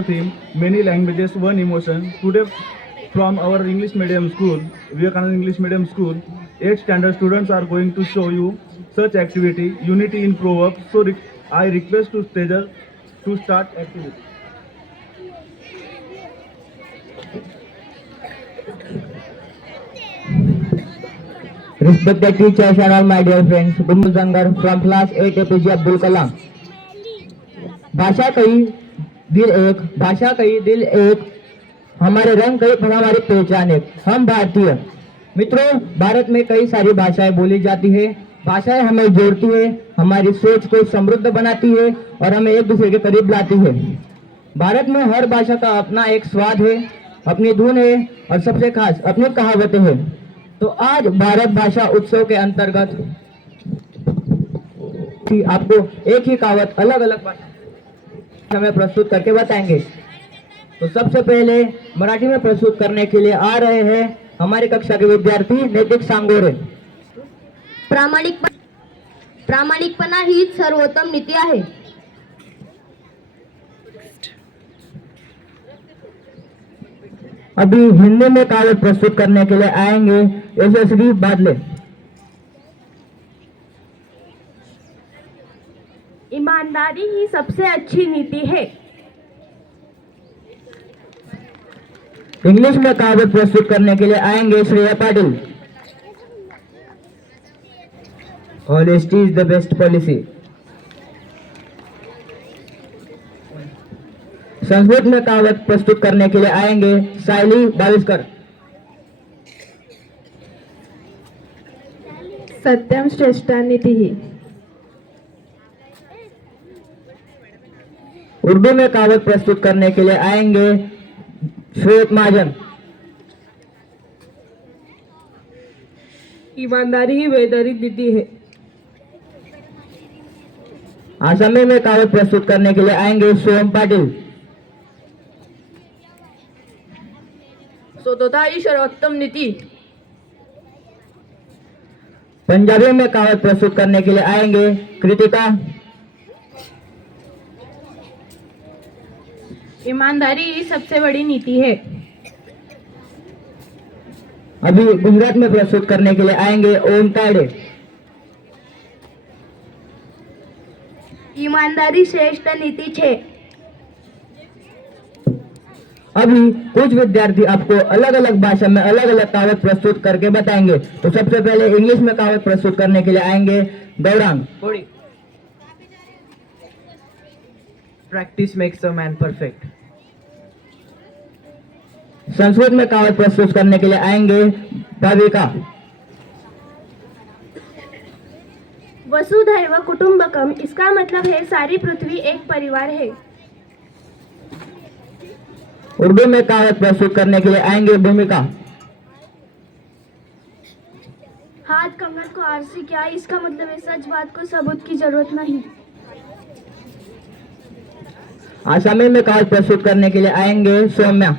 theme many languages one emotion. Today from our English medium school, Vivekananda English medium school, 8th standard students are going to show you such activity unity in proverbs. So I request to Tejas to start activity. Respected teachers and all my dear friends, Bumul Zangar from class 8 APJ Abdul Kalam. भाषा कई दिल एक, भाषा कई दिल एक, हमारे रंग कई पर हमारी पहचान एक। हम भारतीय मित्रों, भारत में कई सारी भाषाएं बोली जाती है। भाषाएं हमें जोड़ती है, हमारी सोच को समृद्ध बनाती है और हमें एक दूसरे के करीब लाती है। भारत में हर भाषा का अपना एक स्वाद है, अपनी धुन है और सबसे खास अपनी कहावतें हैं। तो आज भारत भाषा उत्सव के अंतर्गत आपको एक ही कहावत अलग अलग भाषा में प्रस्तुत करके बताएंगे। तो सबसे पहले मराठी में प्रस्तुत करने के लिए आ रहे हैं हमारी कक्षा के विद्यार्थी नैतिक सांगोरे। प्रामाणिकपणा हीच सर्वोत्तम नीती आहे। अभी हिंदी में कहावत प्रस्तुत करने के लिए आएंगे यशस्वी बादले। ईमानदारी ही सबसे अच्छी नीति है। इंग्लिश में कहावत प्रस्तुत करने के लिए आएंगे Shreya Patil. Honesty is the best policy. Sanskrit में कहावत प्रस्तुत करने के लिए आएंगे साइली बाविस्कर। सत्यम श्रेष्ठा नीति ही। उर्दू में कहावत प्रस्तुत करने के लिए आएंगे श्वेत महाजन। ईमानदारी ही वैधानिक नीति है। आसामी में कहावत प्रस्तुत करने के लिए आएंगे सोम पाटिल। स्वतंत्रता ही सर्वोत्तम नीति। पंजाबी में कहावत प्रस्तुत करने के लिए आएंगे कृतिका। ईमानदारी ही सबसे बड़ी नीति है। अभी गुजरात में प्रस्तुत करने के लिए आएंगे ओम तायडे। ईमानदारी श्रेष्ठ नीति छे। अभी कुछ विद्यार्थी आपको अलग अलग भाषा में अलग अलग कहावत प्रस्तुत करके बताएंगे। तो सबसे पहले इंग्लिश में कहावत प्रस्तुत करने के लिए आएंगे Gaurang. Practice makes a man perfect. Sanskrit में कहावत प्रस्तुत करने के लिए आएंगे भाविका। वसुधैव कुटुंबकम, इसका मतलब है सारी पृथ्वी एक परिवार है। उर्दू में कहावत प्रस्तुत करने के लिए आएंगे भूमिका। हाथ कंगन को आरसी क्या, इसका मतलब है सच बात को सबूत की जरूरत नहीं। आसामी में कहावत प्रस्तुत करने के लिए आएंगे सौम्या।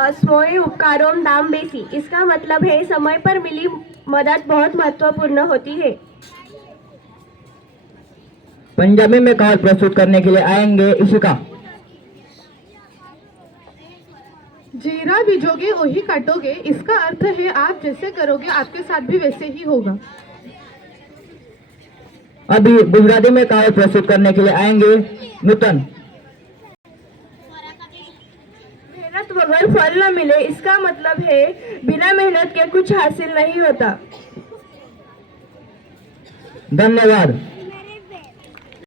अस्मोई उपकारों दाम बेसी, इसका मतलब है समय पर मिली मदद बहुत महत्वपूर्ण होती है। पंजाबी में कहावत प्रस्तुत करने के लिए आएंगे इशिका। जीरा बीजोगे वही काटोगे, इसका अर्थ है आप जैसे करोगे आपके साथ भी वैसे ही होगा। अभी गुजराती में कहावत प्रस्तुत करने के लिए आएंगे नूतन। मेहनत बगैर फल न मिले, इसका मतलब है बिना मेहनत के कुछ हासिल नहीं होता। धन्यवाद।